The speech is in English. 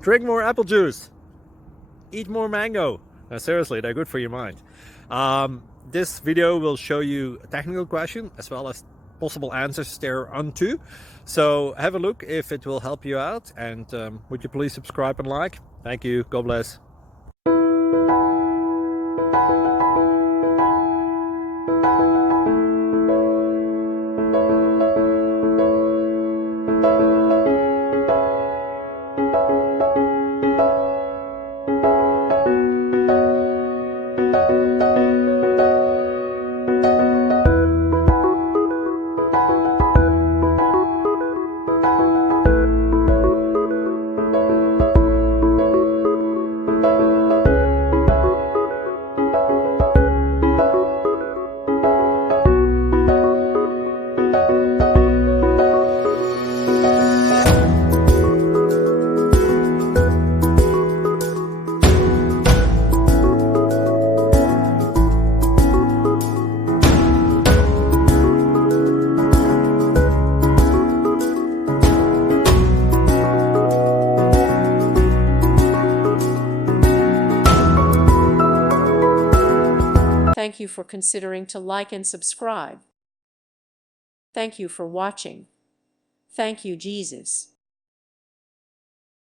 Drink more apple juice. Eat more mango. Seriously, they're good for your mind. This video will show you a technical question as well as possible answers thereunto. So have a look if it will help you out, and would you please subscribe and like? Thank you. God bless. Thank you for considering to like and subscribe. Thank you for watching. Thank you, Jesus.